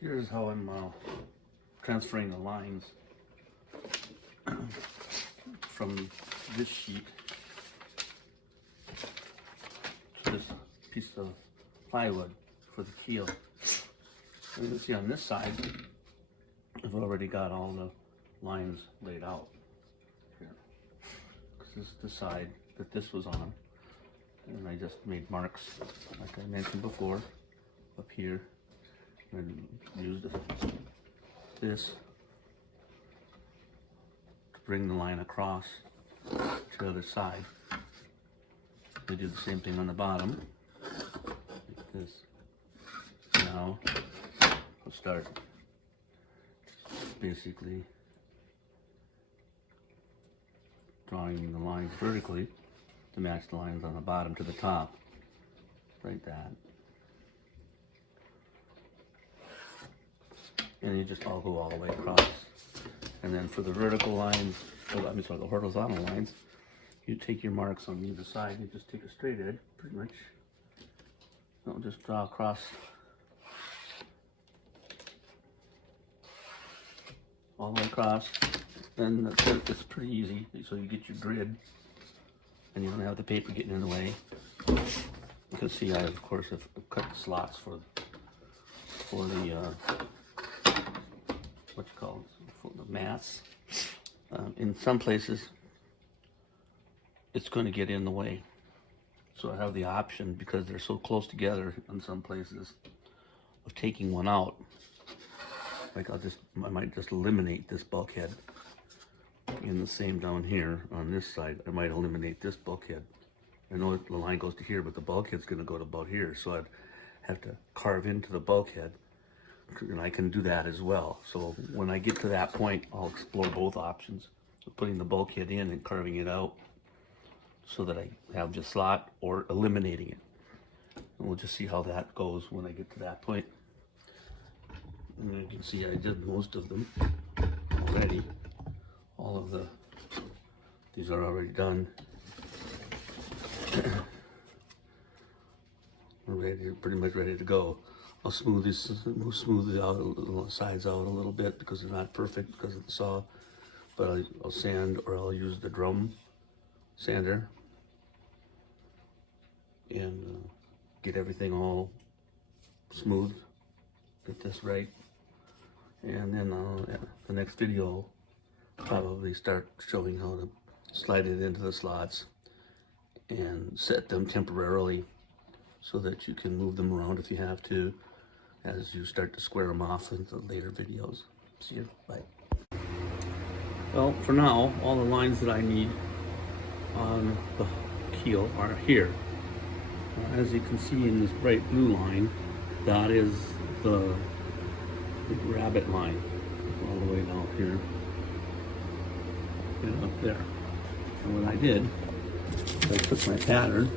Here's how I'm transferring the lines from this sheet to this piece of plywood for the keel. And you can see on this side, I've already got all the lines laid out here. This is the side that this was on, and I just made marks, like I mentioned before, up here, and used this to bring the line across to the other side. We do the same thing on the bottom, like this. Now, we'll start basically drawing the lines vertically to match the lines on the bottom to the top, like that. And you just all go all the way across. And then for the vertical lines, the horizontal lines, you take your marks on either side and you just take a straight edge, pretty much. Don't just draw across all the way across. Then it's pretty easy. So you get your grid, and you don't have the paper getting in the way. You can see I, of course, have cut the slots for the what you call it, for the mats. In some places, it's going to get in the way. So I have the option, because they're so close together in some places, of taking one out. Like I might just eliminate this bulkhead. And the same down here on this side, I might eliminate this bulkhead. I know the line goes to here, but the bulkhead's going to go to about here, so I'd have to carve into the bulkhead, and I can do that as well. So when I get to that point, I'll explore both options of putting the bulkhead in and carving it out, so that I have just slot, or eliminating it. And we'll just see how that goes when I get to that point. And you can see I did most of them already. All of these are already done. We're pretty much ready to go. I'll smooth it out, the sides out a little bit, because they're not perfect because of the saw. But I'll sand, or I'll use the drum sander, and get everything all smooth. Get this right, and then the next video, probably start showing how to slide it into the slots and set them temporarily so that you can move them around if you have to, as you start to square them off in the later videos. See you, bye. Well, for now, all the lines that I need on the keel are here. As you can see in this bright blue line, that is the rabbit line, all the way down here and up there. And what I did, I took my pattern,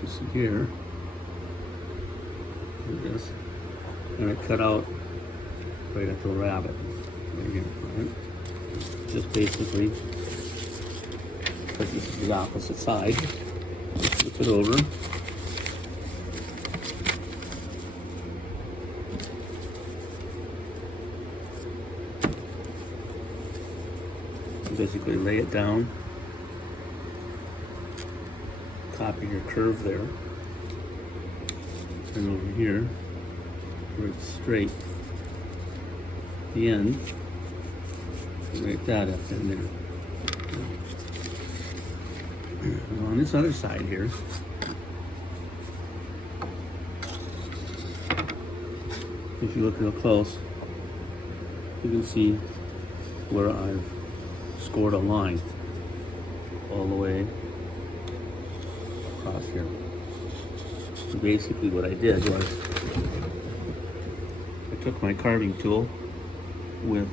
just here, like this, and I cut out right at the rabbit, right here, right? Just basically, because this is the opposite side, flip it over, basically lay it down, copy your curve there, turn over here where it's straight, the end, write that up in there. Now on this other side here, if you look real close, you can see where I've scored a line all the way across here. So basically what I did was I took my carving tool with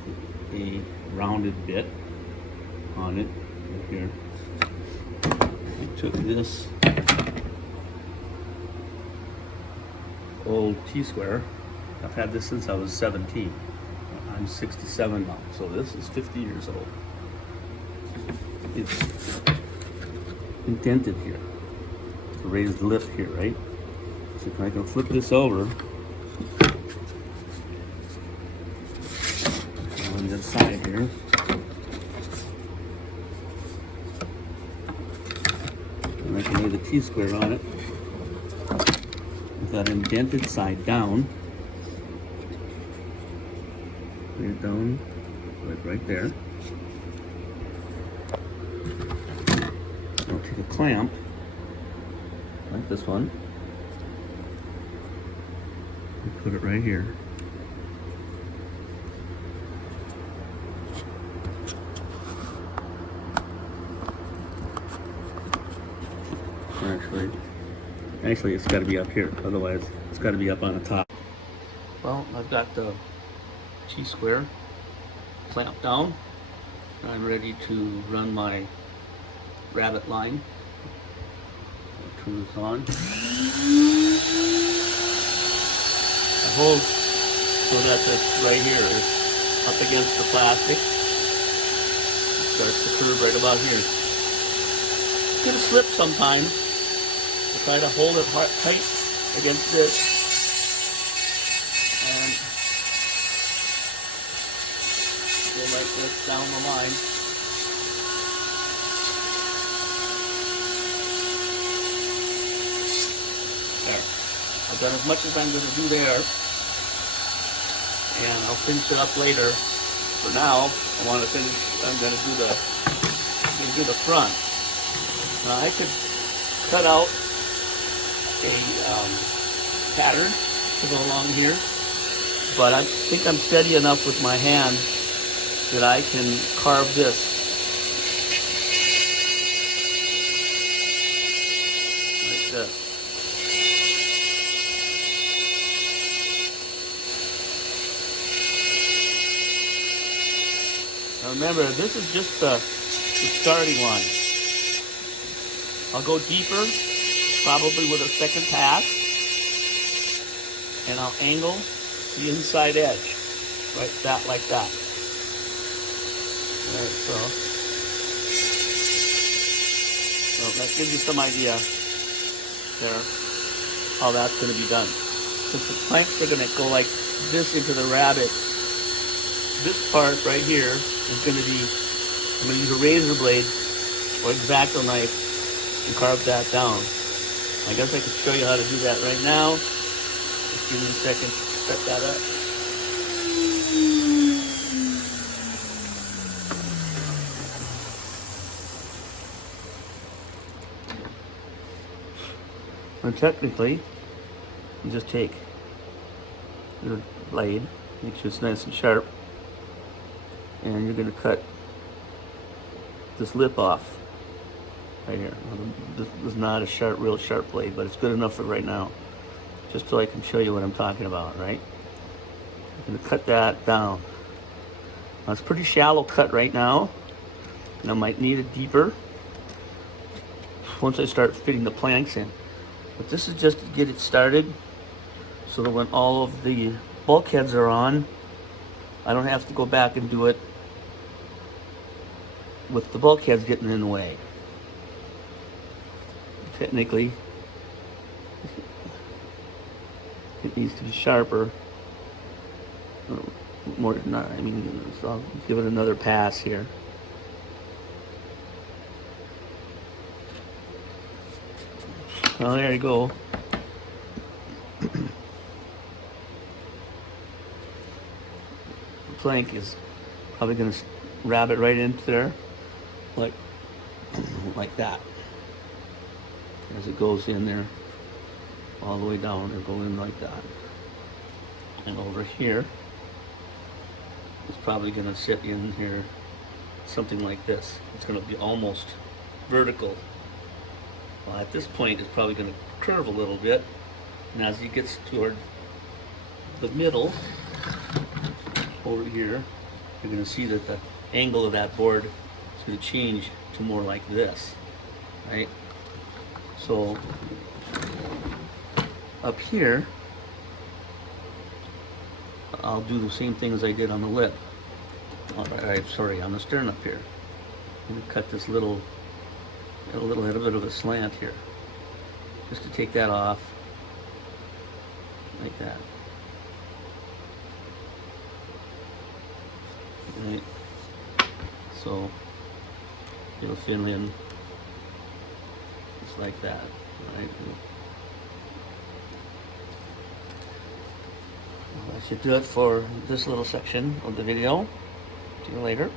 a rounded bit on it right here. I took this old T-square. I've had this since I was 17. I'm 67 now, so this is 50 years old. It's indented here to raise the lift here, right? So if I can flip this over, indented side here. And I can lay the T-square on it with that indented side down. Lay it down, like right there. I'll take a clamp, like this one, and put it right here. Actually, it's got to be up here. Otherwise, it's got to be up on the top. Well, I've got the T-square clamped down. I'm ready to run my rabbit line. I'll turn this on. I hold so that this right here is up against the plastic. It starts to curve right about here. It's gonna slip sometimes. I try to hold it tight against this, and go like this down the line. There. I've done as much as I'm going to do there, and I'll finish it up later. For now, I want to finish. I'm going to do the front. Now I could cut out a pattern to go along here, but I think I'm steady enough with my hand that I can carve this like this. Now remember, this is just the starting line. I'll go deeper, probably with a second pass, and I'll angle the inside edge, like that. Alright, so that gives you some idea there how that's going to be done. Since the planks are going to go like this into the rabbit, this part right here is going to be, I'm going to use a razor blade or X-Acto knife and carve that down. I guess I could show you how to do that right now. Just give me a second to set that up. And technically, you just take your blade, make sure it's nice and sharp, and you're going to cut this lip off right here. This is not a real sharp blade, but it's good enough for right now, just so I can show you what I'm talking about, right? I'm going to cut that down. Now it's pretty shallow cut right now, and I might need it deeper once I start fitting the planks in. But this is just to get it started, so that when all of the bulkheads are on, I don't have to go back and do it with the bulkheads getting in the way. Technically, it needs to be sharper. More than that, I mean, so I'll give it another pass here. Well, there you go. The plank is probably going to rabbit right into there, like that. As it goes in there, all the way down, it'll go in like that. And over here, it's probably going to sit in here something like this. It's going to be almost vertical. Well, at this point, it's probably going to curve a little bit. And as it gets toward the middle, over here, you're going to see that the angle of that board is going to change to more like this, right? So up here, I'll do the same thing as I did on the lip. Sorry, on the stern up here. I'm going to cut this little bit of a slant here, just to take that off, like that. right? So it'll fill in just like that, right? That should do it for this little section of the video. See you later.